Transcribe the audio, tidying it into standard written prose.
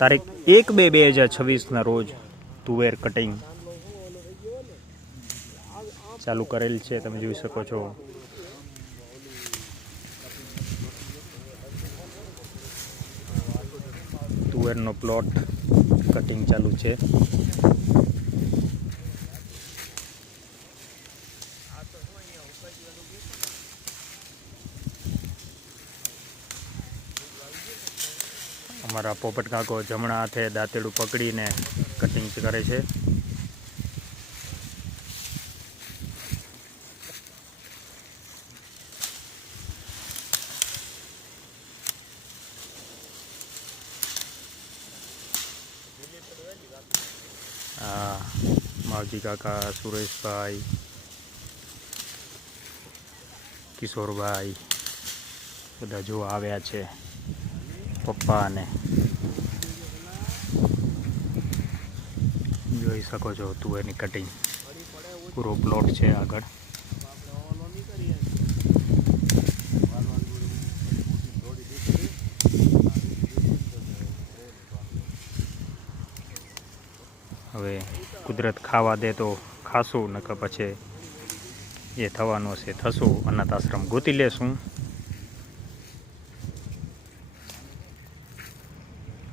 તારીખ 1/2/2026 રોજ તુવેર કટિંગ ચાલુ કરેલ છે, તમે જોઈ શકો છો। તુવેરનો પ્લોટ કટિંગ ચાલુ છે। અમારા પોપટ કાકો જમણા હાથે દાંતેડું પકડીને કટિંગ કરે છે। માવજી કાકા, સુરેશભાઈ, કિશોરભાઈ બધા જોવા આવ્યા છે। પપ્પા ને જોઈ શકો છો તુવેરની કટિંગ પૂરો પ્લોટ છે આગળ। હવે કુદરત ખાવા દે તો ખાશું, નકર પછી એ થવાનું છે થશું, અનાથ આશ્રમ ગોતી લેશું।